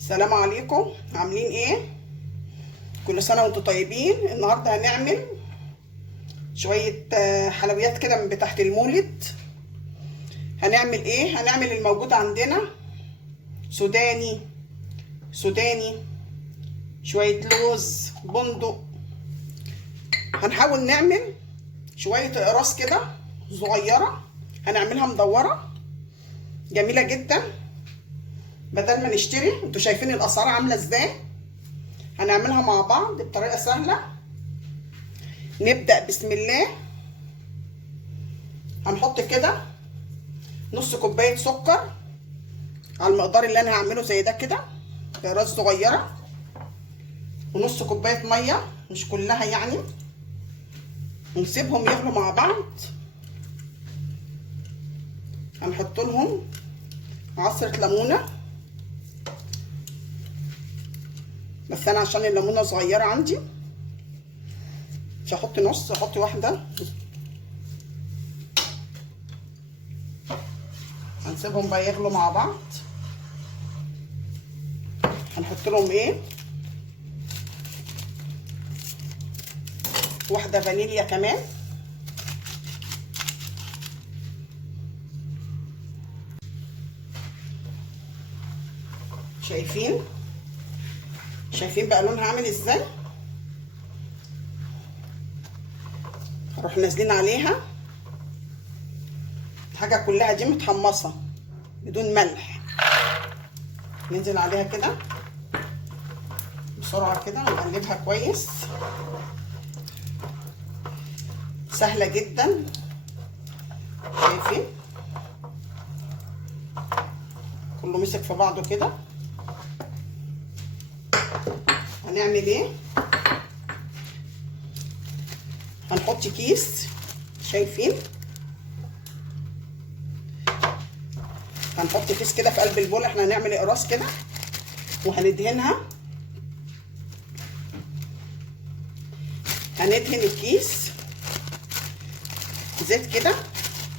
السلام عليكم، عاملين ايه؟ كل سنه وانتم طيبين. النهارده هنعمل شويه حلويات كده من بتاعه المولد. هنعمل ايه؟ هنعمل الموجود عندنا: سوداني، شويه لوز، بندق. هنحاول نعمل شويه اقراص كده صغيره، هنعملها مدوره جميله جدا بدل ما نشتري. انتوا شايفين الاسعار عامله ازاي. هنعملها مع بعض بطريقه سهله. نبدا بسم الله. هنحط كده نص كوبايه سكر على المقدار اللي انا هعمله زي ده كده، اقراص صغيره، ونص كوبايه ميه مش كلها يعني، ونسيبهم يغلوا مع بعض. هنحط لهم عصره ليمونه، بس انا عشان الليمونه صغيره عندي مش هحط نص، هحط واحده. هنسيبهم بقى يغلوا مع بعض. هنحط لهم ايه، واحده فانيليا كمان. شايفين بقى لونها عامل ازاي. هروح نازلين عليها الحاجه كلها دي متحمصه بدون ملح. ننزل عليها كده بسرعه كده ونقلبها كويس. سهله جدا، شايفين كله مسك في بعضه كده. هنعمل ايه؟ هنحط كيس، شايفين؟ هنحط كيس كده في قلب البول. احنا هنعمل اقراص كده وهندهنها. هندهن الكيس زيت كده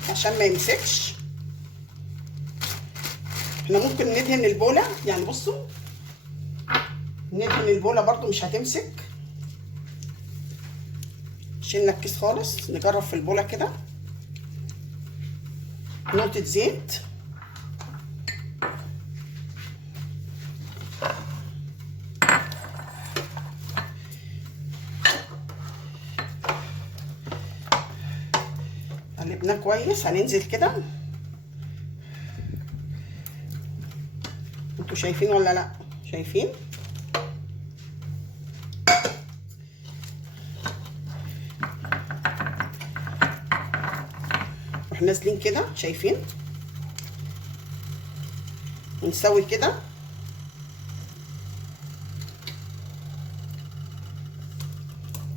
عشان ما يمسكش. احنا ممكن ندهن البوله، يعني بصوا ندهن البوله برضو مش هتمسك. شلنا الكيس خالص. نجرب في البوله كده نقطه زيت. قلبناه كويس. هننزل كده، انتوا شايفين ولا لا؟ شايفين؟ نروح نازلين كده، شايفين؟ ونسوي كده.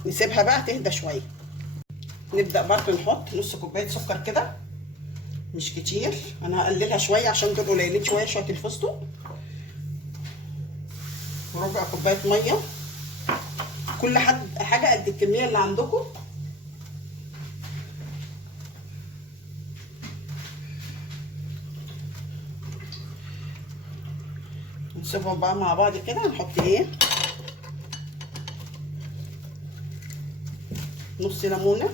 نسيبها بقى تهدى شويه. نبدا برضه نحط نص كوبايه سكر كده، مش كتير. انا هقللها شويه عشان دول قليلين شويه الفستق. وربع كوبايه ميه. كل حاجه قد الكميه اللي عندكم. نسيبهم بقى مع بعض كده. نحط ايه، نص ليمونه،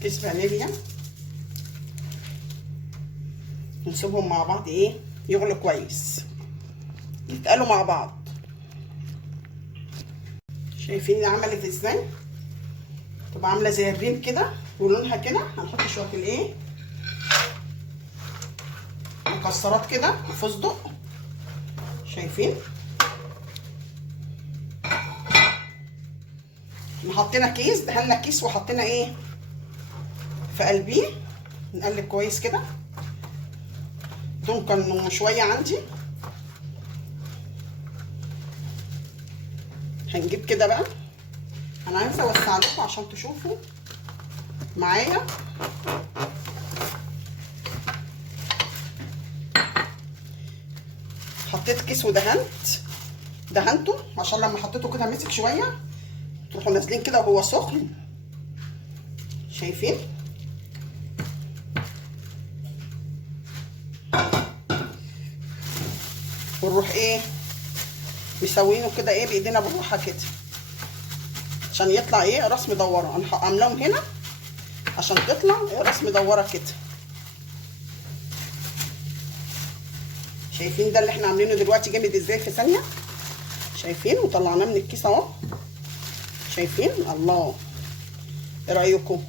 كيس فانيليا. نسيبهم مع بعض ايه، يغلوا كويس، يتقلوا مع بعض. شايفين عملت ازاي؟ تبقى عامله زي الريم كده ولونها كده. هنحط شويه الايه، مكسرات كده وفستق. شايفين؟ حطينا كيس، دهنا كيس وحطينا ايه في قلبيه. نقلب كويس كده. دول كانوا شويه عندي. هنجيب كده بقى. انا عايزه اوسع لكم عشان تشوفوا معايا. حطيت كيس دهنته عشان لما حطيته كده مسك شويه. تروحوا نازلين كده وهو سخن. شايفين؟ ونروح ايه مسوينه كده ايه بايدينا بالراحه كده عشان يطلع ايه راس مدوره. انا عاملاهم هنا عشان تطلع راس مدوره كده. شايفين ده اللي احنا عاملينه دلوقتي جامد ازاي في ثانيه؟ شايفين؟ وطلعناه من الكيس اهو. شايفين؟ الله، ايه رايكم؟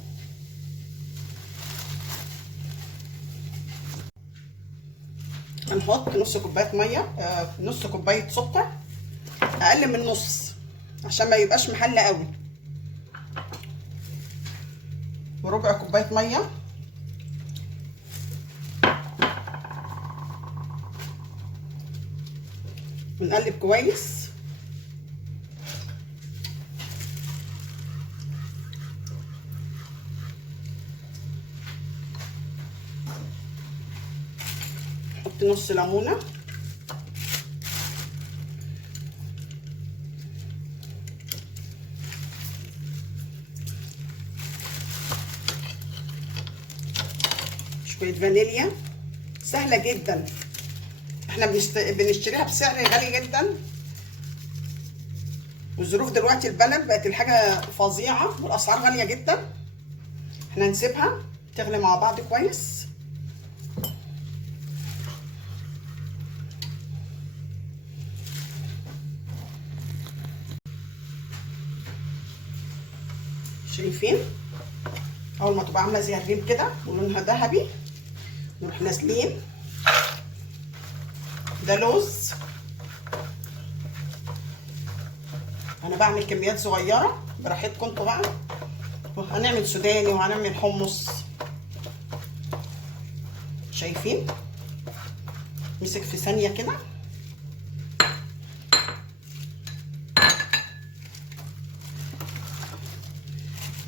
هنحط نص كوبايه ميه، نص كوبايه سكر، اقل من نص عشان ما يبقاش محلى قوي، وربع كوبايه ميه، ونقلب كويس. نحط نص ليمونه، شويه فانيليا. سهله جدا، احنا بنشتريها بسعر غالي جدا، والظروف دلوقتي البلد بقت الحاجه فظيعه والاسعار غاليه جدا. احنا هنسيبها تغلي مع بعض كويس. شايفين؟ اول ما تبقى عامله زي الريم كده ولونها ذهبي نروح نازلين. ده لوز، انا بعمل كميات صغيره براحتكم انتوا بقى. هنعمل سوداني وهنعمل حمص. شايفين؟ مسك في ثانيه كده.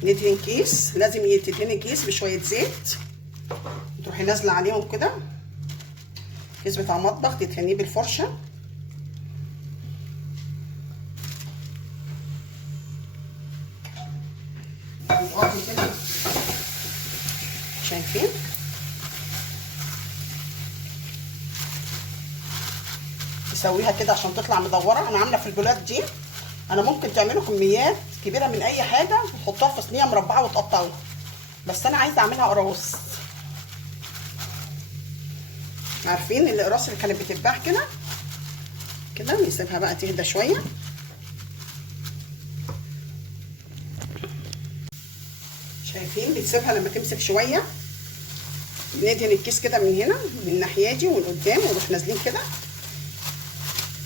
ندهن كيس، لازم يتدهن كيس بشويه زيت، تروحي نازله عليهم كده. كيس بتاع مطبخ تدهنيه بالفرشه. كده شايفين؟ تسويها كده عشان تطلع مدوره. انا عامله في البولات دي، انا ممكن تعملوا كميات كبيره من اي حاجه وتحطوها في صينيه مربعه وتقطعوها، بس انا عايزه اعملها قراص. عارفين الاقراص اللي كانت بتتباع كده كده؟ نسيبها بقى تهدى شويه. شايفين؟ بتسيبها لما تمسك شويه. ندهن الكيس كده من هنا من الناحيه دي ومن قدام، ونروح نازلين كده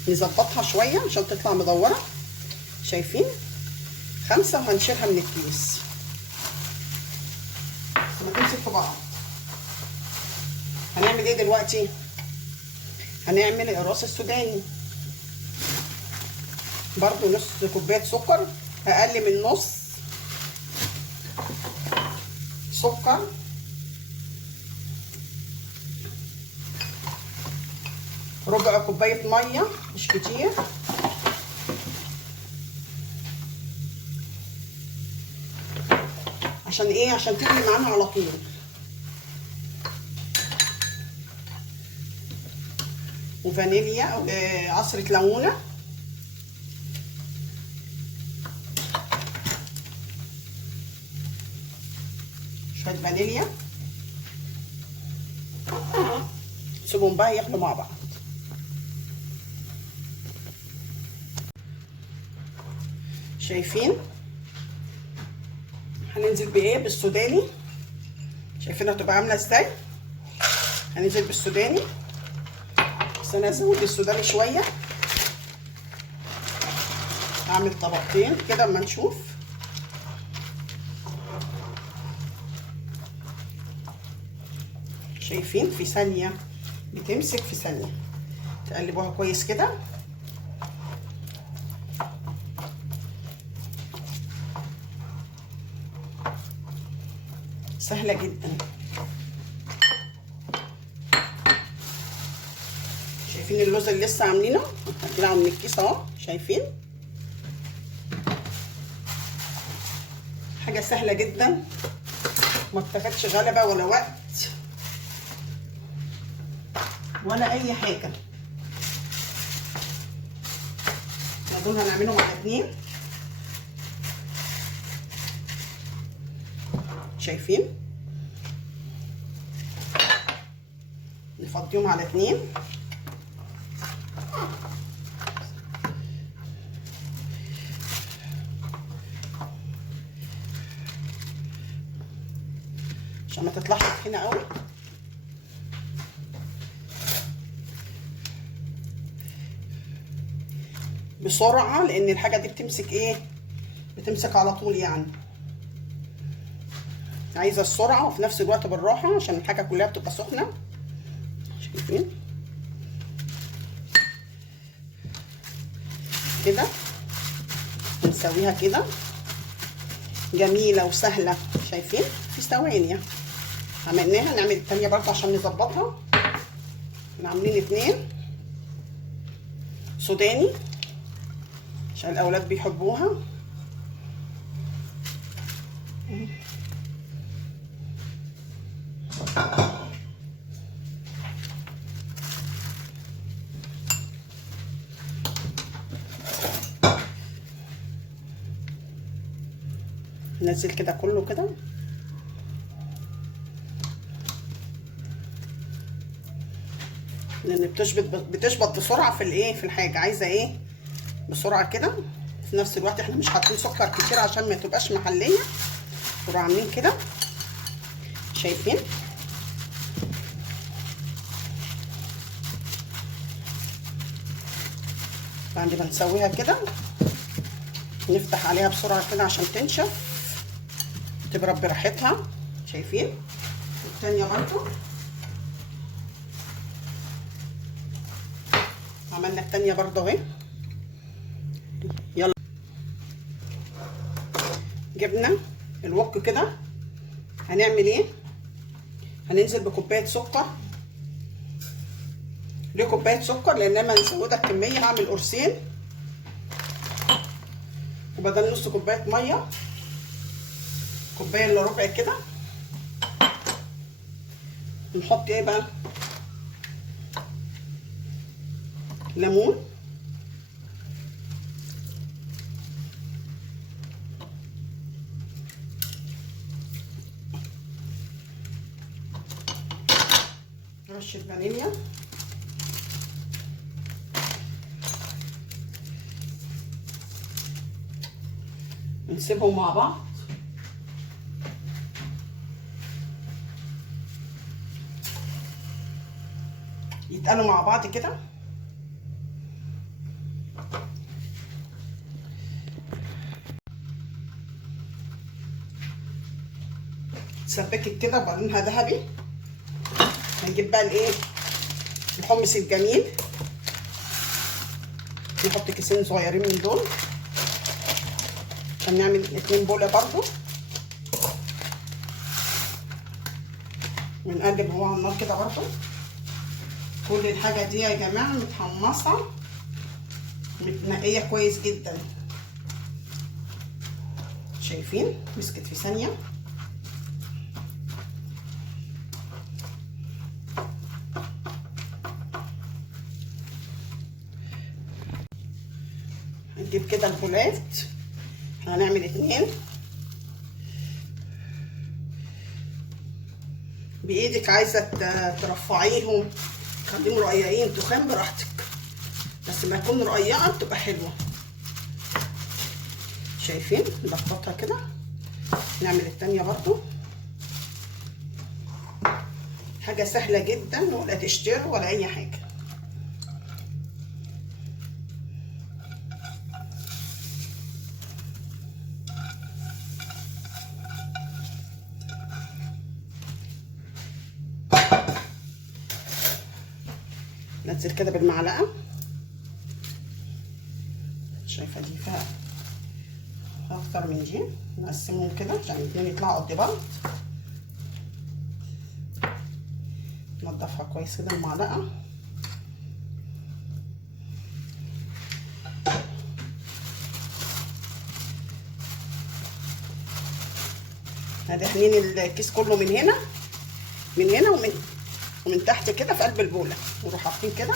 نظبطها شويه عشان تطلع مدوره. شايفين؟ 5 وهنشيلها من الكيس لما تمسك في بعض. هنعمل ايه دلوقتي؟ هنعمل القراص السوداني. برضو نص كوبايه سكر، اقل من نص سكر، ربع كوبايه ميه مش كتير، عشان ايه؟ عشان تغلي معانا على طول. وفانيليا او عصره ليمونه، شويه فانيليا. سيبهم بقى ياكلوا مع بعض. شايفين؟ هننزل بايه؟ بالسوداني. شايفين هتبقى عامله ازاي؟ هننزل بالسوداني، بس انا ازود السوداني شويه، هعمل طبقتين كده اما نشوف. شايفين؟ في ثانيه بتمسك، في ثانيه تقلبوها كويس كده. سهله جدا. شايفين اللوز اللي لسه عاملينه؟ هطلعه من الكيس اهو. شايفين؟ حاجه سهله جدا، ما بتاخدش غلبه ولا وقت ولا اي حاجه. دول هنعملهم على 2. شايفين؟ نفضيهم على 2. عشان ما تطلعش تخينه قوي. بسرعه لان الحاجه دي بتمسك ايه، بتمسك على طول يعني. عايزه السرعه وفي نفس الوقت بالراحه عشان الحاجه كلها بتبقى سخنه. شايفين كده؟ نسويها كده جميله وسهله. شايفين؟ في ثواني عملناها. نعمل التانيه برضه عشان نظبطها. احنا عاملين 2 سوداني عشان الاولاد بيحبوها. ننزل كده كله كده. لان بتشبط بسرعه في الايه، في الحاجه. عايزه ايه بسرعه كده. في نفس الوقت احنا مش حاطين سكر كتير عشان ما تبقاش محليه. نروح عاملين كده. شايفين؟ بعد ما نسويها كده نفتح عليها بسرعه كده عشان تنشف تبرد براحتها. شايفين؟ التانيه برضو عملنا التانيه برضو اهي. يلا جبنا الوك كده. هنعمل ايه؟ هننزل بكوبايه سكر. ليه كوبايه سكر؟ لان لما نزودها الكميه هعمل قرصين، وبدل نص كوبايه ميه كوبايه الا ربع كده. نحط ايه بقى؟ ليمون، رشه فانيليا، نسيبهم مع بعض. يتقلوا مع بعض كده. اتسبكت كده وبقى لونها ذهبي. هنجيب بقى الايه، الحمص الجميل. نحط كيسين صغيرين من دول عشان نعمل 2 بوله برضو. ونقلب هو على النار كده برضو. كل الحاجه دي يا جماعه متحمصه متنقيه كويس جدا. شايفين؟ مسكت في ثانيه. نجيب كده البولات. هنعمل 2 بايدك. عايزه ترفعيهم تخليهم رقيقين تخان براحتك، بس ما تكون رقيقه بتبقى حلوه. شايفين؟ نلخبطها كده. نعمل التانيه برضو. حاجه سهله جدا، ولا تشتروا ولا اي حاجه. ننزل كده بالمعلقه. شايفه دي فيها اكتر من دي. نقسمهم كده عشان الاثنين يطلعوا قد بعض. نضفها كويس كده المعلقه. هدهنين الكيس كله من هنا ومن تحت كده في قلب البوله. نروح حاطين كده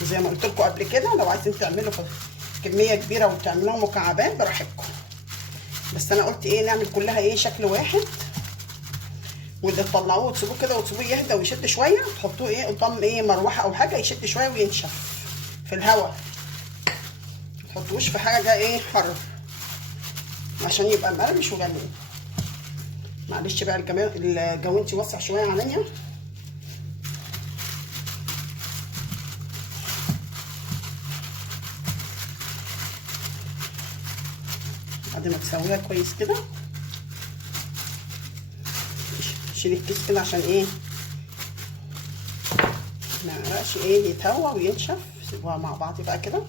وزي ما قلت لكم قبل كده لو عايزين تعملوا كميه كبيره وتعملوها مكعبات براحتكم، بس انا قلت ايه نعمل كلها ايه شكل واحد، واللي تطلعوه وتسيبوه كده وتسيبوه يهدى ويشد شويه، تحطوه ايه قدام ايه مروحه او حاجه يشد شويه وينشف في الهواء، ما تحطوش في حاجه ايه حر عشان يبقى مقرمش وجميل. معلش بقى الجوانتي وسع شويه عليا. بعد ما تسويها كويس كده شيل الكيس كده عشان ايه ما يعرقش ايه يتهوى وينشف. سيبوها مع بعض بقى كده.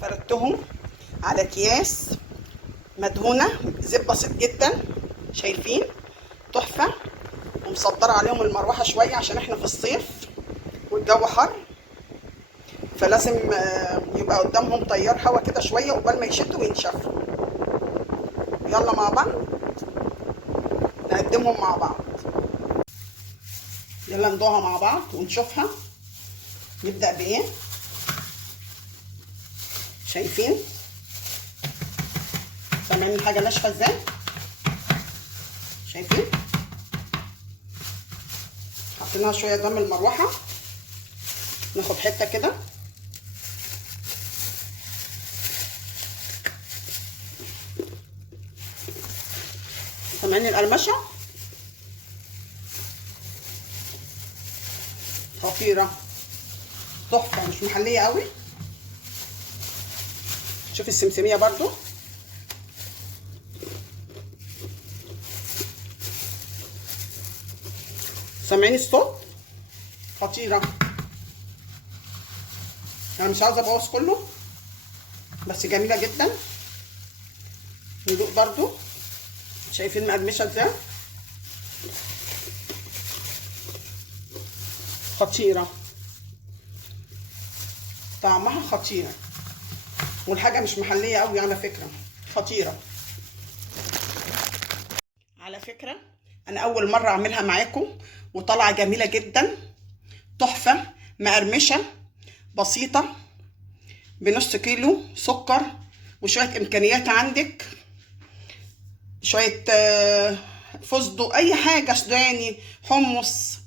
فردتهم على اكياس مدهونه زيت بسيط جدا، شايفين تحفه، ومصدره عليهم المروحه شويه عشان احنا في الصيف والجو حر، فلازم يبقى قدامهم تيار هوا كده شويه قبل ما يشدوا وينشفوا. يلا مع بعض نقدمهم مع بعض. يلا ندوها مع بعض ونشوفها. نبدأ بايه؟ شايفين سامعين الحاجه ناشفه ازاي؟ شايفين حطيناها شويه قدام المروحه. ناخد حته كده سامعين القرمشه خطيره تحفه مش محليه قوي. شوف السمسميه برضو سامعين الصوت خطيره. انا مش عاوزه ابوظ كله بس جميله جدا. ندوق برضو. شايفين مقرمشه ازاي؟ خطيره طعمها خطيره والحاجه مش محليه قوي على فكره. خطيره على فكره. انا اول مره اعملها معاكم وطالعه جميله جدا تحفه. مقرمشه بسيطه بنص كيلو سكر وشويه امكانيات عندك، شويه فستق اي حاجه سوداني حمص،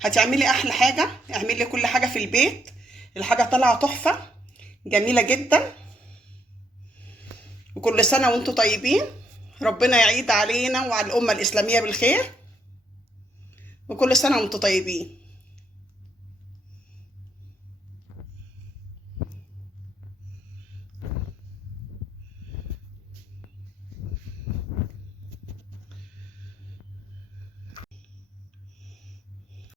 هتعملي احلى حاجه. اعملي كل حاجه في البيت. الحاجه طالعه تحفه جميله جدا. وكل سنه وانتم طيبين. ربنا يعيد علينا وعلى الامه الاسلاميه بالخير. وكل سنه وانتم طيبين.